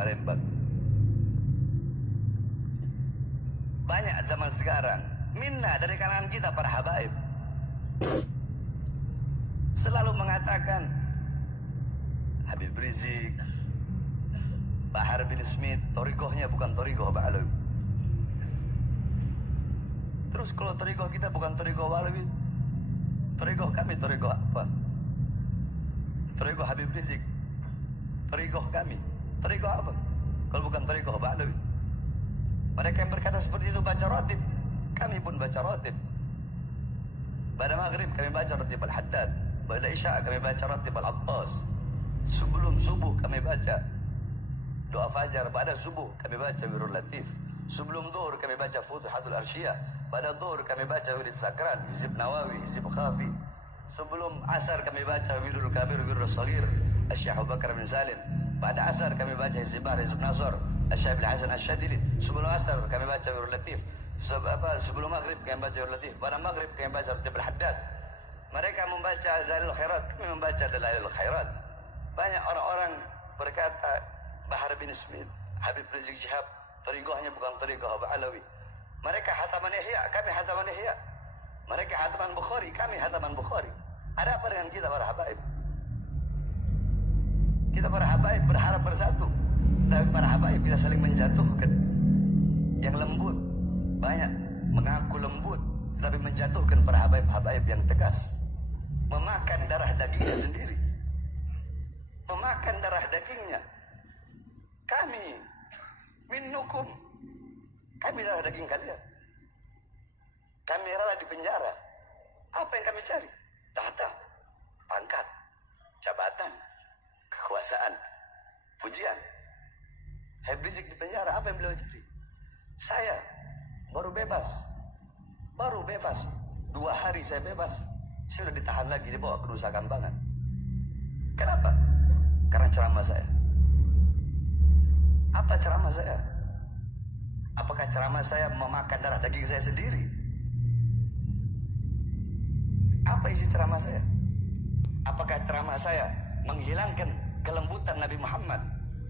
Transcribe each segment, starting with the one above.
Palembang. Banyak zaman sekarang minna dari kalangan kita para habaib selalu mengatakan Habib Rizik, Bahar bin Smith, torigohnya bukan torigoh Ba'alawi. Terus kalau torigoh kita bukan torigoh Ba'alawi, torigoh kami torigoh apa? Torigoh Habib Rizik, torigoh kami torigoh apa? Kalau bukan torigoh Ba'alawi. Mereka yang berkata seperti itu baca rotib, kami pun baca rotib. Pada maghrib kami baca rotib Al-Haddad, pada isya kami baca rotib Al-Attas. Sebelum subuh kami baca doa fajar, pada subuh kami baca Wirul Latif. Sebelum zuhur kami baca Futuhatul Arsyiyah, pada zuhur kami baca Wirid Sakran, Hizib Nawawi, Hizib Khafi. Sebelum asar kami baca Wirul Kabir, Wirul Saghir, Asy-Syaikh Abu Bakar bin Salim. Pada asar kami baca Hizib Bahr, Hizib Nasr, Asy-Syaikh Abdul Hasan Asy-Syadili. Sebelum asar kami baca Wirul Latif. Sebelum maghrib kami baca Wirul Latif. Pada maghrib kami baca Rotib Al-Haddad. Mereka membaca Dalailul Khairat, kami membaca Dalailul Khairat. Banyak orang-orang berkata Bahar bin Smith, Habib Rizik Syihab, torigohnya bukan torigoh Ba'alawi. Mereka hataman Ihya, kami hataman Ihya. Mereka hataman Bukhari, kami hataman Bukhari. Ada apa dengan kita para habaib? Kita para habaib berharap bersatu, tapi para habaib kita saling menjatuhkan. Yang lembut banyak mengaku lembut, tetapi menjatuhkan para habaib-habaib yang tegas, memakan darah dagingnya sendiri, memakan darah dagingnya. Kami minnukum, kami darah daging kalian. Kami rela di penjara. Apa yang kami cari? Tahta, pangkat, jabatan, kekuasaan, pujian. Habib Rizik di penjara, apa yang beliau cari? Saya baru bebas. 2 hari saya bebas. Saya sudah ditahan lagi, dibawa ke Nusa Kambangan. Kenapa? Karena ceramah saya. Apa ceramah saya? Apakah ceramah saya memakan darah daging saya sendiri? Apa isi ceramah saya? Apakah ceramah saya menghilangkan kelembutan Nabi Muhammad?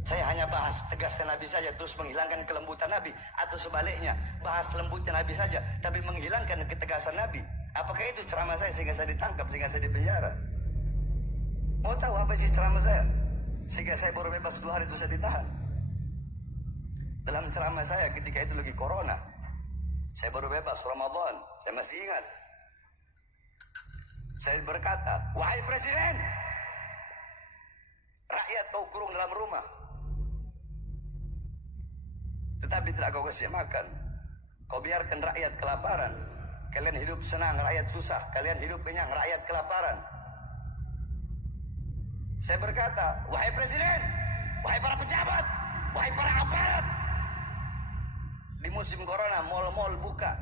Saya hanya bahas tegasnya Nabi saja terus menghilangkan kelembutan Nabi, atau sebaliknya bahas lembutnya Nabi saja tapi menghilangkan ketegasan Nabi? Apakah itu ceramah saya sehingga saya ditangkap, sehingga saya dipenjara? Mau tahu apa sih ceramah saya sehingga saya baru bebas 2 hari itu saya ditahan? Dalam ceramah saya ketika itu lagi corona, saya baru bebas Ramadan, saya masih ingat. Saya berkata, wahai Presiden, rakyat kau kurung dalam rumah, tetapi tidak kau kasih makan. Kau biarkan rakyat kelaparan. Kalian hidup senang, rakyat susah. Kalian hidup kenyang, rakyat kelaparan. Saya berkata, wahai Presiden, wahai para pejabat, wahai para aparat, di musim corona mal-mal buka,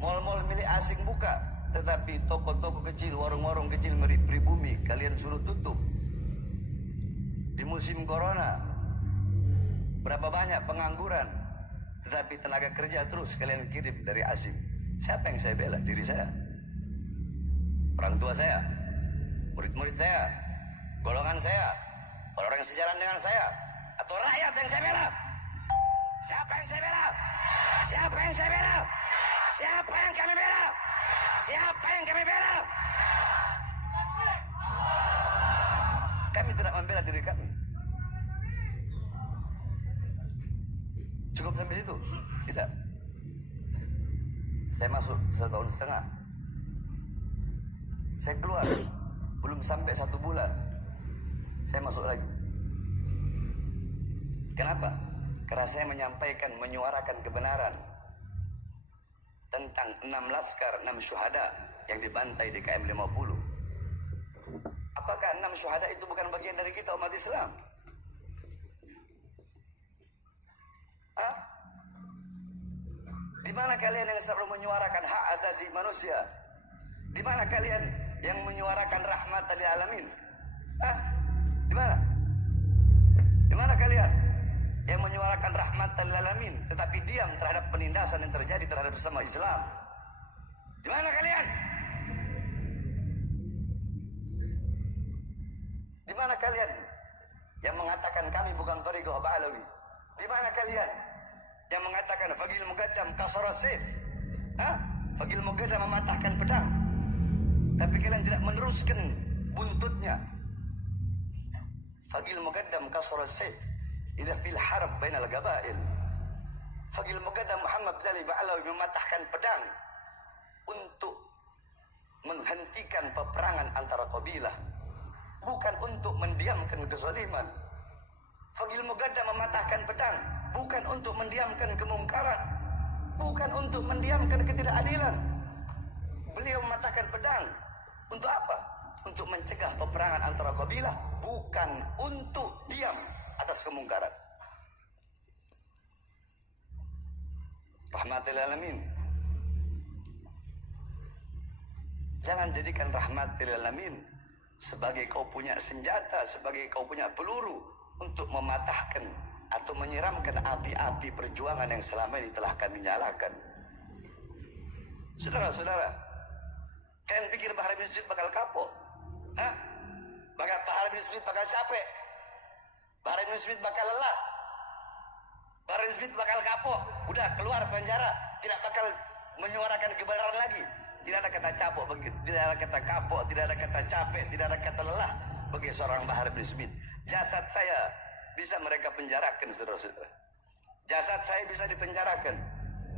mal-mal milik asing buka, tetapi toko-toko kecil, warung-warung kecil pribumi kalian suruh tutup. Di musim corona berapa banyak pengangguran, tetapi tenaga kerja terus kalian kirim dari asing. Siapa yang saya bela? Diri saya, orang tua saya, murid-murid saya, golongan saya, orang-orang yang sejalan dengan saya, atau rakyat yang saya bela? Siapa yang saya bela? Siapa yang saya bela? Siapa yang kami bela? Siapa yang kami bela? Kami tidak membela diri kami. Cukup sampai situ? Tidak. Saya masuk 1,5 tahun. Saya keluar, belum sampai 1 bulan, saya masuk lagi. Kenapa? Karena saya menyampaikan, menyuarakan kebenaran tentang 6 laskar, 6 syuhada yang dibantai di KM 50. Apakah 6 syuhada itu bukan bagian dari kita umat Islam? Hah? Di mana kalian yang selalu menyuarakan hak asasi manusia? Di mana kalian yang menyuarakan rahmatan lil alamin? Hah? Di mana? Di mana kalian yang menyuarakan rahmatan lil alamin tetapi diam terhadap penindasan yang terjadi terhadap sesama Islam? Di mana kalian? Di mana kalian yang mengatakan kami bukan thariqah Ba'alawi? Di mana kalian yang mengatakan Fagil Muqaddam kasara sayf? Fagil Muqaddam mematahkan pedang, tapi kalian tidak meneruskan buntutnya. Fagil Muqaddam kasara sayf idza fil harb bainal gabail. Fagil Muqaddam Muhammad bin Ali Ba'alawi mematahkan pedang untuk menghentikan peperangan antara kabilah, bukan untuk mendiamkan kezaliman. Fagil Muqaddam mematahkan pedang bukan untuk mendiamkan kemungkaran, bukan untuk mendiamkan ketidakadilan. Beliau mematahkan pedang untuk apa? Untuk mencegah peperangan antara kabilah, bukan untuk diam atas kemungkaran. Rahmatil alamin. Jangan jadikan rahmatil alamin sebagai kau punya senjata, sebagai kau punya peluru untuk mematahkan atau menyiramkan api-api perjuangan yang selama ini telah kami nyalakan. Saudara-saudara, kalian pikir Bahar bin Smith bakal kapok? Bahar bin Smith bakal capek? Bahar bin Smith bakal lelah? Bahar bin Smith bakal kapok? Udah keluar penjara, tidak bakal menyuarakan kebenaran lagi. Tidak ada kata capok, tidak ada kata kapok, tidak ada kata capek, tidak ada kata lelah bagi seorang Bahar bin Smith. Jasad saya bisa mereka penjarakan, saudara-saudara. Jasad saya bisa dipenjarakan.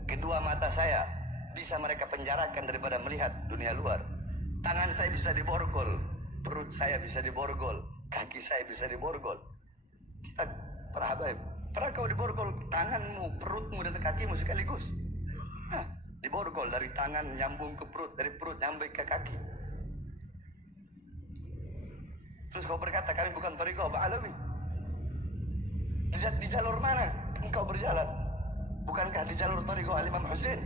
Kedua mata saya bisa mereka penjarakan daripada melihat dunia luar. Tangan saya bisa diborgol, perut saya bisa diborgol, kaki saya bisa diborgol. Kita pernah kau diborgol tanganmu, perutmu dan kakimu sekaligus? Diborgol dari tangan nyambung ke perut, dari perut nyampe ke kaki. Terus kau berkata kami bukan thariqah Ba'alawi. Di jalur mana engkau berjalan? Bukankah di jalur thariqah Imam Hussein?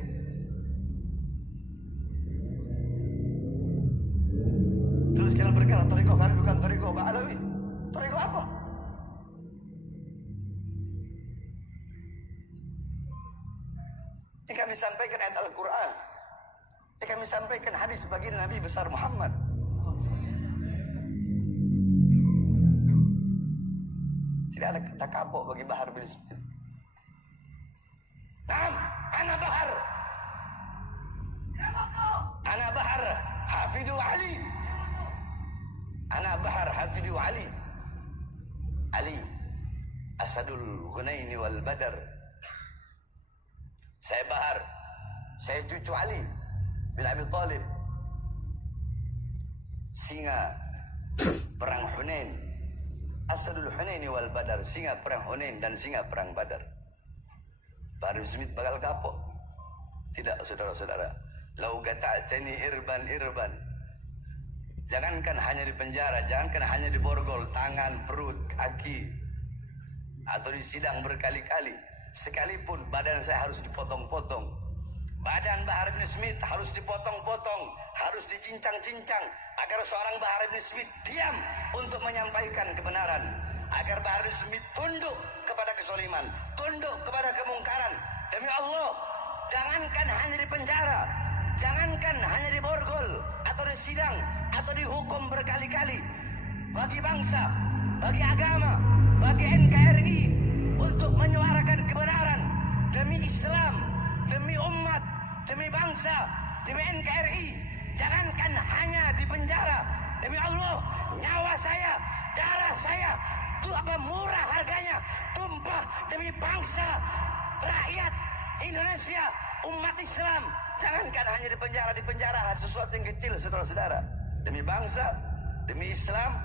Terus kalian berkata thariqah kami bukan thariqah Ba'alawi. Thariqah apa? Ini kami sampaikan ayat Al-Quran. Ini kami sampaikan hadis baginda Nabi besar Muhammad. Tidak ada kata kapok bagi Bahar bin Smith. Ana Bahar. Ana Bahar Hafidu Ali. Ana Bahar Hafidu Ali. Ali Asadul Ghunaini wal Badar. Saya Bahar, saya cucu Ali bin Abi Thalib, singa perang Hunain, Asadul Hunaini wal Badar, singa perang Hunain dan singa perang Badar. Bahar bin Smith bakal kapok? Tidak, saudara-saudara. Lau gata'tani irban. Jangankan hanya di penjara, jangankan hanya di borgol, tangan, perut, kaki, atau di sidang berkali-kali. Sekalipun badan saya harus dipotong-potong, badan Bahar bin Smith harus dipotong-potong, harus dicincang-cincang, agar seorang Bahar bin Smith diam untuk menyampaikan kebenaran, agar Bahar bin Smith tunduk kepada kezaliman, tunduk kepada kemungkaran. Demi Allah, jangankan hanya di penjara, jangankan hanya di borgol atau di sidang atau dihukum berkali-kali, bagi bangsa, bagi agama, bagi NKRI, untuk menyuarakan kebenaran demi Islam, demi umat, demi bangsa, demi NKRI. Jangankan hanya di penjara, demi Allah, nyawa saya, darah saya, itu apa murah harganya, tumpah demi bangsa, rakyat Indonesia, umat Islam. Jangankan hanya di penjara sesuatu yang kecil, saudara-saudara, demi bangsa, demi Islam.